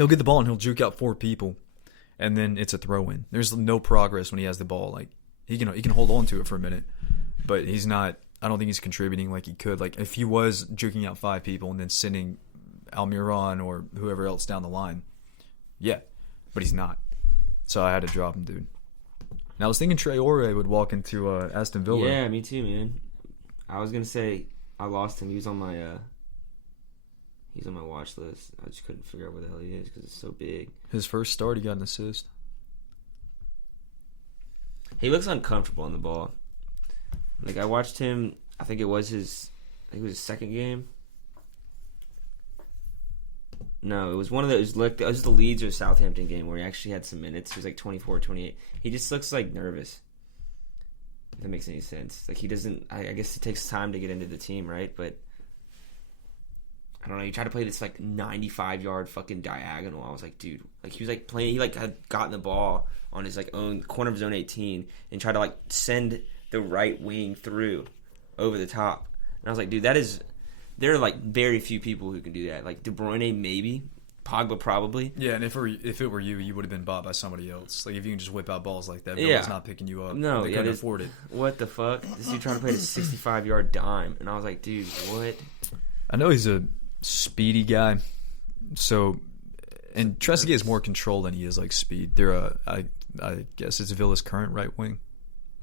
He'll get the ball and he'll juke out 4 people, and then it's a throw-in. There's no progress when he has the ball. Like he can hold on to it for a minute, but he's not. I don't think he's contributing like he could. Like if he was juking out 5 people and then sending Almiron or whoever else down the line, yeah, but he's not. So I had to drop him, dude. Now I was thinking Traore would walk into Aston Villa. Yeah, me too, man. I was gonna say I lost him. He was on my watch list. I just couldn't figure out where the hell he is because it's so big. His first start, he got an assist. He looks uncomfortable on the ball. Like I watched him. I think it was his second game. No, it was one of those. Look, it was the Leeds or Southampton game where he actually had some minutes. He was like 24, 28. He just looks like nervous. If that makes any sense. Like he doesn't. I guess it takes time to get into the team, right? But I don't know. He tried to play this like 95-yard fucking diagonal. I was like, dude. Like he was like playing. He like had gotten the ball on his like own corner of zone 18 and tried to like send the right wing through over the top. And I was like, dude, that is. There are like very few people who can do that. Like De Bruyne, maybe. Pogba, probably. Yeah, and if it were you, you would have been bought by somebody else. Like if you can just whip out balls like that, Villa's not picking you up. No, they couldn't afford it. What the fuck? This dude trying to play a 65-yard dime, and I was like, dude, what? I know he's a speedy guy, so and Trezeguet is more control than he is like speed. They're I guess it's Villa's current right wing,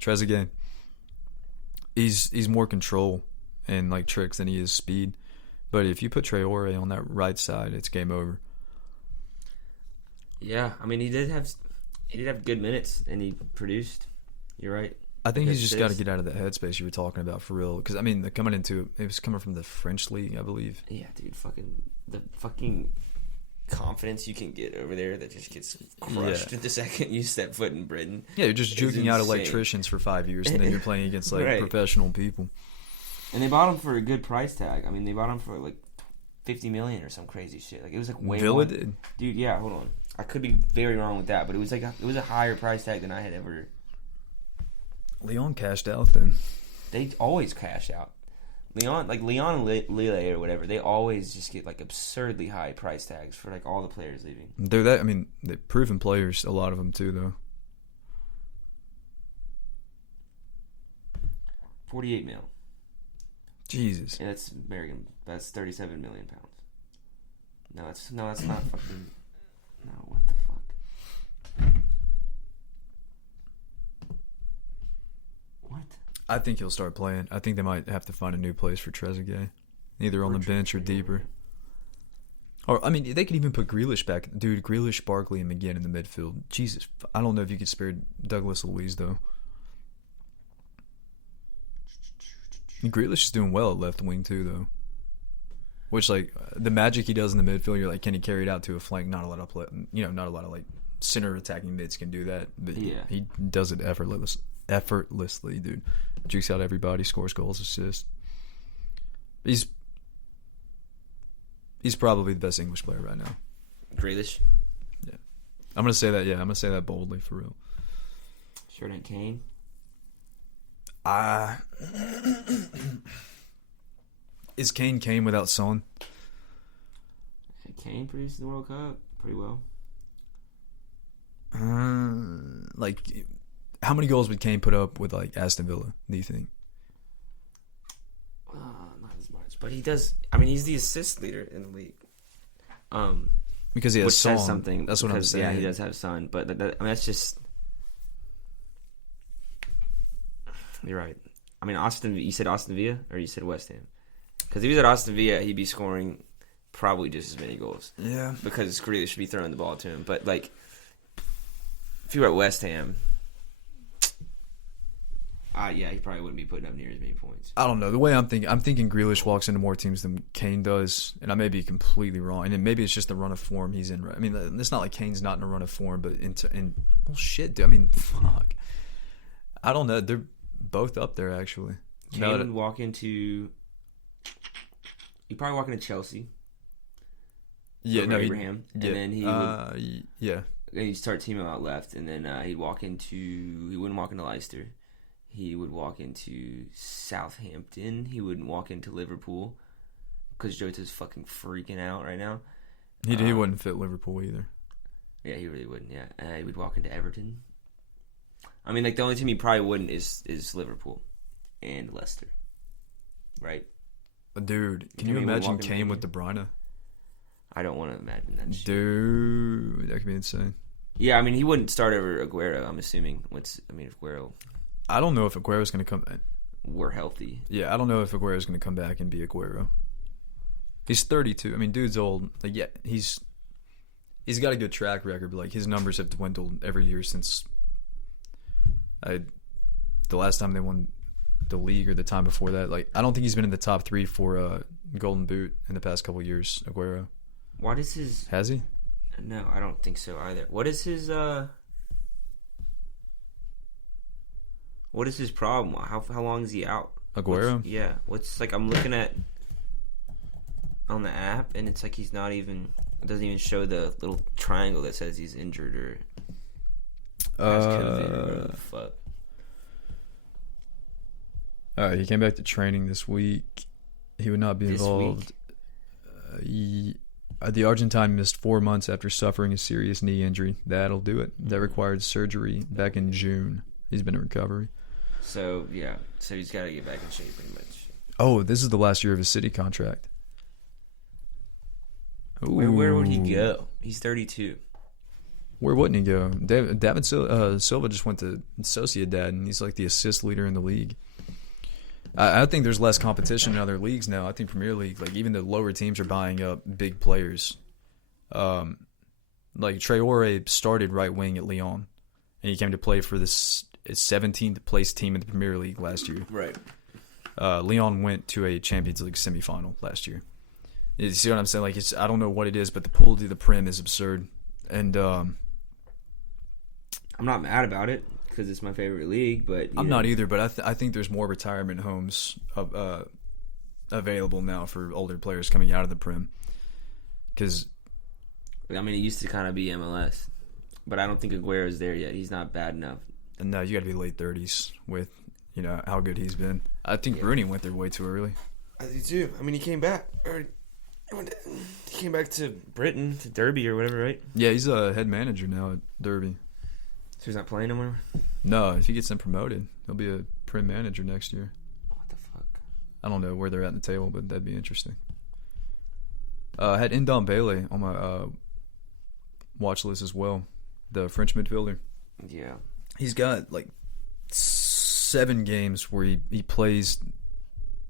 Trezeguet. He's more control and like tricks than he is speed. But if you put Traore on that right side, it's game over. Yeah, I mean he did have good minutes and he produced. You're right. I think he's just got to get out of that headspace you were talking about for real. Because I mean, it was coming from the French league, I believe. Yeah, dude, the fucking confidence you can get over there that just gets crushed the second you step foot in Britain. Yeah, you're just juking out electricians for 5 years, and then you're playing against like professional people. And they bought him for a good price tag. I mean, they bought him for like $50 million or some crazy shit. Like it was like way Villa more. did. Dude, yeah, hold on. I could be very wrong with that, but it was a higher price tag than I had ever. Leon cashed out then. They always cash out. Leon and Lille or whatever, they always just get like absurdly high price tags for like all the players leaving. They're that. I mean, they're proven players. A lot of them too, though. 48 mil. Jesus. Yeah, that's American. That's 37 million pounds. No, that's not fucking. No, what the fuck? What? I think he'll start playing. I think they might have to find a new place for Trezeguet, either on the bench or deeper. Or I mean, they could even put Grealish back. Dude, Grealish, Barkley, and McGinn in the midfield. Jesus, I don't know if you could spare Douglas Luiz though. Grealish is doing well at left wing too, though. Which, like, the magic he does in the midfield, you're like, can he carry it out to a flank? Not a lot of like center attacking mids can do that. But he does it effortlessly, dude. Jukes out everybody, scores goals, assists. He's probably the best English player right now. Grealish. Yeah, I'm gonna say that. Yeah, I'm gonna say that boldly for real. Sure, than Kane. Is Kane without Son? Kane produced the World Cup pretty well. Like, how many goals would Kane put up with like Aston Villa? Do you think? Not as much, but he does. I mean, he's the assist leader in the league. Because he has Son. Says something. That's what I'm saying. Yeah, he does have Son, but I mean, that's just. You're right. I mean, you said Aston Villa or you said West Ham? Because if he was at Aston Villa, he'd be scoring probably just as many goals. Yeah. Because Grealish should be throwing the ball to him. But, like, if you were at West Ham, he probably wouldn't be putting up near as many points. I don't know. The way I'm thinking Grealish walks into more teams than Kane does, and I may be completely wrong. And then maybe it's just the run of form he's in. I mean, it's not like Kane's not in a run of form, but well, shit, dude. I mean, fuck. I don't know. They're both up there, actually. Kane would walk into... He'd probably walk into Chelsea. Yeah, no, Abraham. And then he would... yeah. He'd start Timo out left, and then he'd walk into... He wouldn't walk into Leicester. He would walk into Southampton. He wouldn't walk into Liverpool because Jota's fucking freaking out right now. He wouldn't fit Liverpool either. Yeah, he really wouldn't. Yeah, he would walk into Everton. I mean, like the only team he probably wouldn't is Liverpool and Leicester, right? Dude, can you imagine Kane with De Bruyne? I don't want to imagine that shit. Dude, that could be insane. Yeah, I mean, he wouldn't start over Aguero, I'm assuming. If Aguero... I don't know if Aguero's going to come back. We're healthy. Yeah, I don't know if Aguero's going to come back and be Aguero. He's 32. I mean, dude's old. Like, yeah, he's got a good track record, but, like, his numbers have dwindled every year since the last time they won the league or the time before that. Like, I don't think he's been in the top 3 for Golden Boot in the past couple years, Aguero. What is his... Has he? No, I don't think so either. What is his problem? How long is he out? Aguero? What's like I'm looking at on the app and it's like he's not even, it doesn't even show the little triangle that says he's injured or has COVID or whatever the fuck. He came back to training this week. He would not be involved. The Argentine missed 4 months after suffering a serious knee injury. That'll do it. That required surgery back in June. He's been in recovery. So, yeah. So he's got to get back in shape pretty much. Oh, this is the last year of his City contract. Where would he go? He's 32. Where wouldn't he go? David Silva just went to Sociedad, and he's like the assist leader in the league. I think there's less competition in other leagues now. I think Premier League, like even the lower teams are buying up big players. Like Traore started right wing at Lyon, and he came to play for this 17th place team in the Premier League last year. Right. Lyon went to a Champions League semifinal last year. You see what I'm saying? Like I don't know what it is, but the pull to the Prem is absurd, and I'm not mad about it. Because it's my favorite league, but I'm not either. But I think there's more retirement homes available now for older players coming out of the Prem. Because I mean, it used to kind of be MLS, but I don't think Aguero's there yet. He's not bad enough. And no, you got to be late 30s with how good he's been. I think Rooney went there way too early. I do too. I mean, he came back. He came back to Britain, to Derby or whatever, right? Yeah, he's a head manager now at Derby. So he's not playing anymore? No, if he gets them promoted, he'll be a Prem manager next year. What the fuck? I don't know where they're at in the table, but that'd be interesting. I had Ndombele on my watch list as well, the French midfielder. Yeah. He's got like 7 games where he plays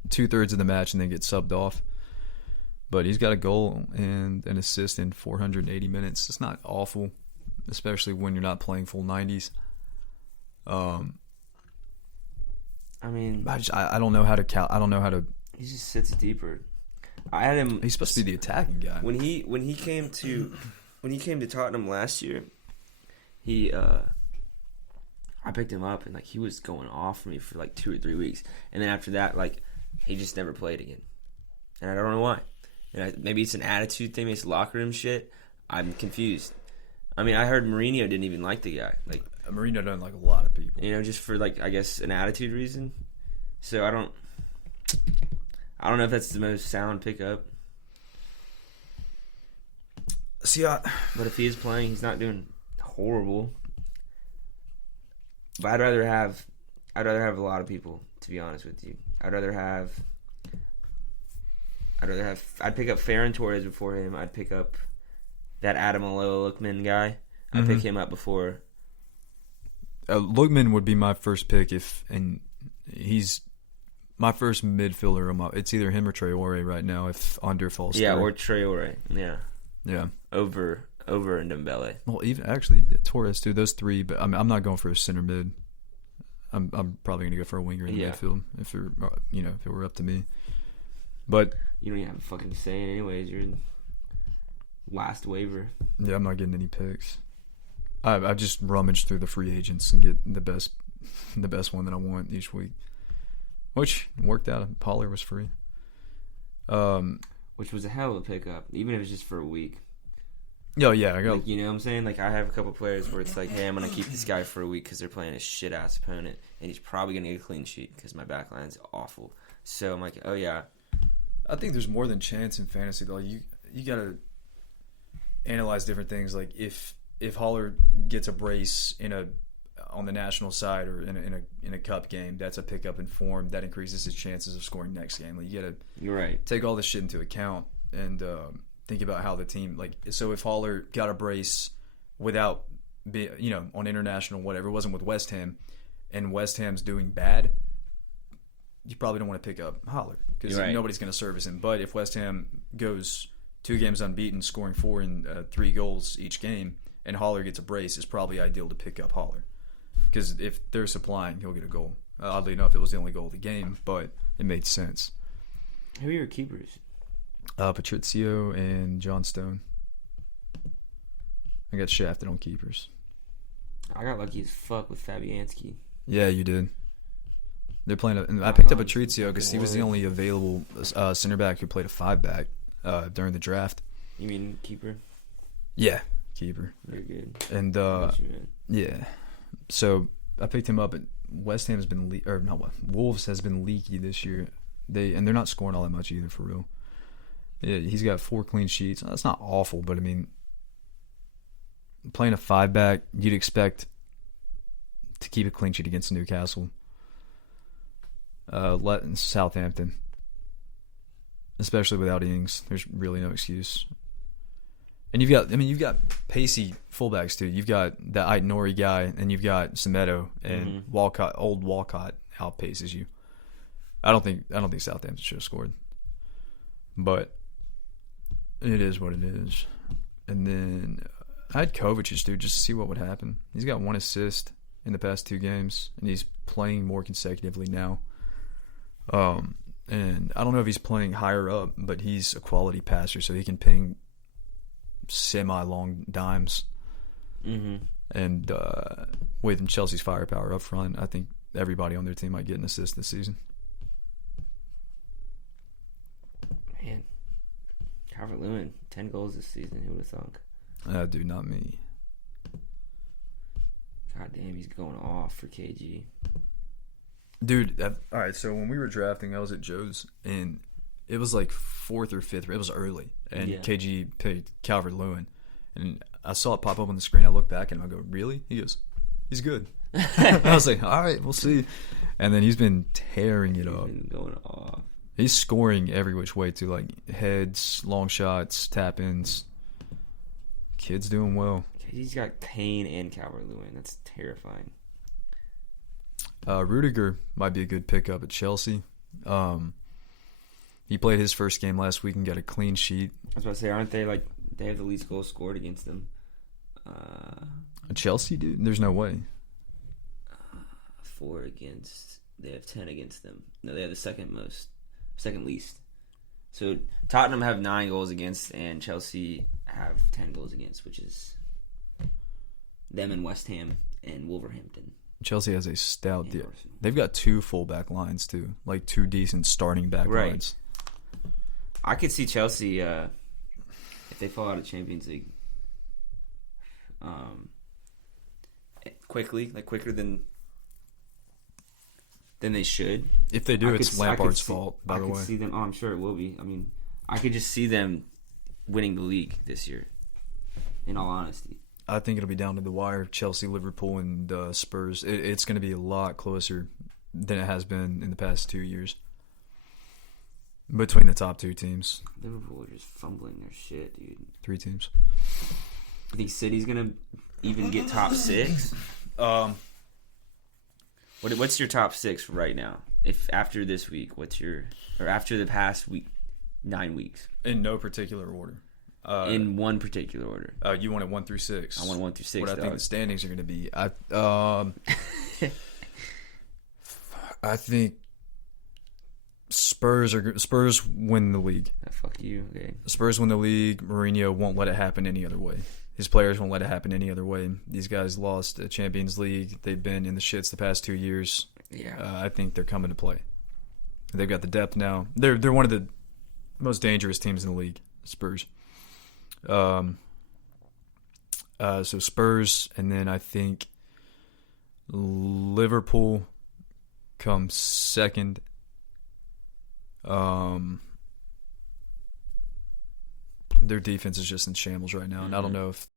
2/3 of the match and then gets subbed off. But he's got a goal and an assist in 480 minutes. It's not awful, especially when you're not playing full 90s. I mean, I don't know how to I don't know how to. He just sits deeper. I had him. He's supposed to be the attacking guy. When he came to Tottenham last year, I picked him up and like he was going off for me for like 2 or 3 weeks, and then after that, like he just never played again, and I don't know why. Maybe it's an attitude thing, maybe it's locker room shit. I'm confused. I mean, I heard Mourinho didn't even like the guy. Like Mourinho doesn't like a lot of people. Just for like I guess an attitude reason. So I don't know if that's the most sound pickup. See, but if he is playing, he's not doing horrible. But I'd rather have a lot of people, to be honest with you. I'd pick up Ferran Torres before him. I'd pick up that Adam Lookman guy. I'd pick him up before. Lookman would be my first pick and he's my first midfielder. It's either him or Traore right now if Under falls through. Yeah, or Traore. Yeah. Yeah. Over Ndombele. Well, even actually Torres too. Those 3, but I'm not going for a center mid. I'm probably going to go for a winger in the midfield if it were up to me. But you don't even have a fucking say in it anyways. You're in last waiver. Yeah, I'm not getting any picks. I just rummage through the free agents and get the best one that I want each week, which worked out. Pollard was free, which was a hell of a pickup, even if it's just for a week. Oh yeah, I go. Like, you know what I'm saying? Like I have a couple players where it's like, hey, I'm gonna keep this guy for a week because they're playing a shit ass opponent, and he's probably gonna get a clean sheet because my backline's awful. So I'm like, oh yeah. I think there's more than chance in fantasy though. You gotta. analyze different things. Like if Haller gets a brace on the national side or in a cup game, that's a pickup in form that increases his chances of scoring next game. Like, you gotta You're right. take all this shit into account and think about how the team, like, so if Haller got a brace without on international whatever, it wasn't with West Ham, and West Ham's doing bad, you probably don't want to pick up Haller because nobody's going to service him. But if West Ham goes 2 games unbeaten, scoring 4 and 3 goals each game, and Haller gets a brace, it's probably ideal to pick up Haller. Because if they're supplying, he'll get a goal. Oddly enough, it was the only goal of the game, but it made sense. Who are your keepers? Patrizio and John Stone. I got shafted on keepers. I got lucky as fuck with Fabianski. Yeah, you did. They're playing. I picked up Patrizio because he was the only available center back who played a 5-back during the draft. You mean keeper? Yeah, keeper. You're good. And yeah. So I picked him up, and West Ham has been Wolves has been leaky this year. They're not scoring all that much either, for real. Yeah, he's got 4 clean sheets. That's not awful, but I mean, playing a 5-back, you'd expect to keep a clean sheet against Newcastle, Southampton, especially without Ings. There's really no excuse. And you've got pacey fullbacks too. You've got the Ait-Nouri guy, and you've got Semedo, and Walcott. Old Walcott outpaces you. I don't think Southampton should have scored, but it is what it is. And then I had Kovacic, dude, just to see what would happen. He's got 1 assist in the past 2 games, and he's playing more consecutively now. And I don't know if he's playing higher up, but he's a quality passer, so he can ping semi-long dimes. Mm-hmm. And with Chelsea's firepower up front, I think everybody on their team might get an assist this season. Man, Calvert-Lewin, 10 goals this season. Who would have thunk? Dude, not me. God damn, he's going off for KG. Dude, all right, so when we were drafting, I was at Joe's, and it was like 4th or 5th. It was early, and KG picked Calvert-Lewin. And I saw it pop up on the screen. I look back, and I go, really? He goes, he's good. I was like, all right, we'll see. And then he's been tearing it up. He's been going off. He's scoring every which way, too, like heads, long shots, tap-ins. Kid's doing well. He's got Kane and Calvert-Lewin. That's terrifying. Rudiger might be a good pickup at Chelsea. He played his first game last week and got a clean sheet. I was about to say, aren't they like they have the least goals scored against them? Chelsea, dude? There's no way. 4 against. They have 10 against them. No, they have the second least. So Tottenham have 9 goals against, and Chelsea have 10 goals against, which is them and West Ham and Wolverhampton. Chelsea has a stout deal. They've got 2 full-back lines, too. Like 2 decent starting back lines. I could see Chelsea, if they fall out of Champions League, quickly, like quicker than they should. If they do, it's Lampard's fault, by the way. I could see them. Oh, I'm sure it will be. I mean, I could just see them winning the league this year, in all honesty. I think it'll be down to the wire. Chelsea, Liverpool, and Spurs. It's going to be a lot closer than it has been in the past 2 years between the top 2 teams. Liverpool are just fumbling their shit, dude. 3 teams. You think City's going to even get top 6? What's your top 6 right now? If after this week, after the past week, 9 weeks? In no particular order. In one particular order. You want it 1 through 6. I want 1 through 6. What I think the standings are going to be. I think Spurs win the league. Fuck you. Okay. Spurs win the league. Mourinho won't let it happen any other way. His players won't let it happen any other way. These guys lost a Champions League. They've been in the shits the past 2 years. Yeah. I think they're coming to play. They've got the depth now. They're one of the most dangerous teams in the league. Spurs. So Spurs, and then I think Liverpool comes second. Their defense is just in shambles right now, and I don't know if